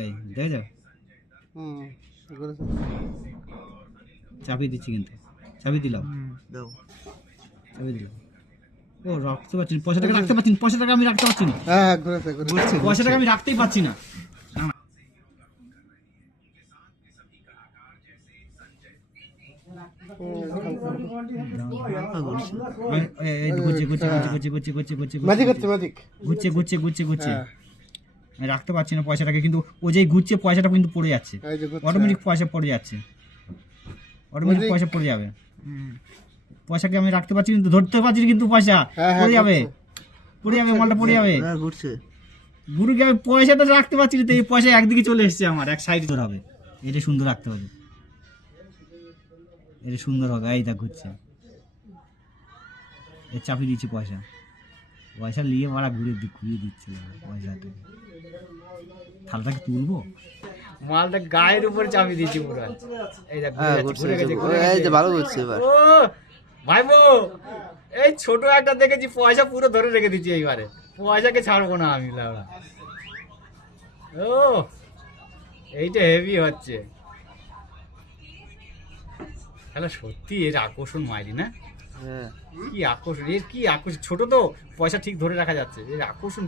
এই দেখেছো ঘুরেছে। চাবি দিচ্ছি কিন্তু চাবি দিলাম দাও। চাবি দিলাম ও রাখতে পারছি না পয়সা টাকা রাখতে পারছি না পয়সা টাকা আমি রাখতে পারছি না হ্যাঁ ঘুরেছে ঘুরেছে। পয়সা টাকা আমি রাখতেই পারছি না ম্যাজিক হচ্ছে ম্যাজিক। ঘুরছে আমি রাখতে পারছি না পয়সাটাকে কিন্তু ও যেই ঘুরছে পয়সাটা কিন্তু পড়ে যাচ্ছে এই যে ঘুরছে। অটোমেটিক পয়সা পড়ে যাচ্ছে অটোমেটিক পয়সা পড়ে যাবে পয়সাকে আমি রাখতে পারছি কিন্তু ধরতে পারছি না কিন্তু পয়সা হ্যাঁ, পড়ে যাবে মালটা পড়ে যাবে ঘুরছে। গুরু আমি পয়সাটা রাখতে পারছি না তো এই পয়সা একদিকে চলে এসছে আমার এক সাইডে ধর হবে এটা সুন্দর রাখতে হবে এটা সুন্দর হবে এই দেখ ঘুরছে এ চাপি দিচ্ছি পয়সা নিয়ে মারা ঘুরিয়ে দিচ্ছে পয়সাটা থালটাকে তুলবো মালটা গায়ের উপর চাপি দিচ্ছি পুরো এই দেখ এই যে ভালো ঘুরছে এবার। ও ভাইবো এই ছোট একটা দেখেছি পয়সা পুরো ধরে রেখে দিচ্ছি এইবারে পয়সাকে ছাড়বো না আমি লাউড়া ও এইটা হেভি হচ্ছে তাহলে সত্যি এর আকর্ষণ মাইরি না হ্যাঁ কি আকর্ষণ ছোট তো পয়সা ঠিক ধরে রাখা যাচ্ছে এর আকর্ষণ